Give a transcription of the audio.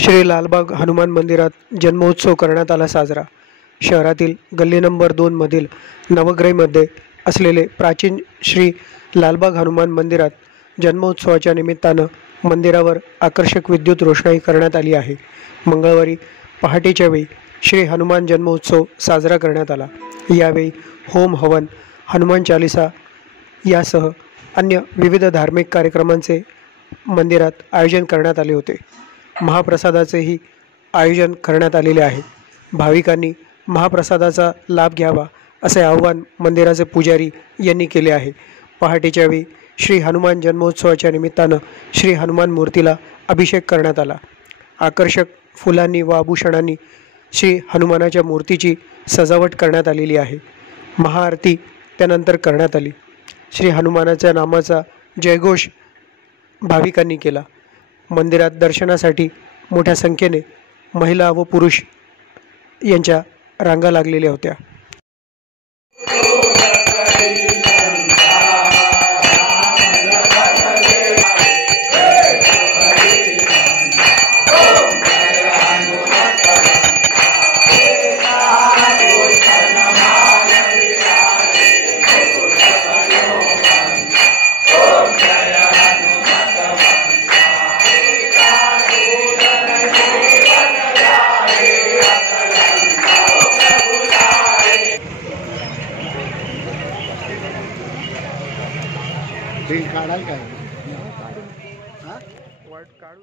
श्री लालबाग हनुमान मंदिरात जन्मोत्सव करण्यात आला साजरा। शहरातील गल्ली नंबर 2 मधील नवग्रहमध्ये असलेले प्राचीन श्री लालबाग हनुमान मंदिरात जन्मोत्सवाच्या निमित्तानं मंदिरावर आकर्षक विद्युत रोषणाई करण्यात आली आहे। मंगळवारी पहाटेच्या वेळी श्री हनुमान जन्मोत्सव साजरा करण्यात आला। यावेळी होम हवन, हनुमान चालीसा यासह अन्य विविध धार्मिक कार्यक्रमांचे मंदिरात आयोजन करण्यात आले होते। महाप्रसादाचेही आयोजन करण्यात आलेले आहे। भाविकांनी महाप्रसादाचा लाभ घ्यावा असे आवाहन मंदिराचे पुजारी यांनी केले आहे। पहाटेच्या वेळी श्री हनुमान जन्मोत्सवाच्या निमित्तानं श्री हनुमान मूर्तीला अभिषेक करण्यात आला। आकर्षक फुलांनी व आभूषणांनी श्री हनुमानाच्या मूर्तीची सजावट करण्यात आलेली आहे। महाआरती त्यानंतर करण्यात आली। श्री हनुमानाच्या नामाचा जयघोष भाविकांनी केला। मंदिरात दर्शनासाठी मोठ्या संख्येने महिला व पुरुष यांच्या रांगा लागलेल्या होत्या। काढाल काय? वाट काढू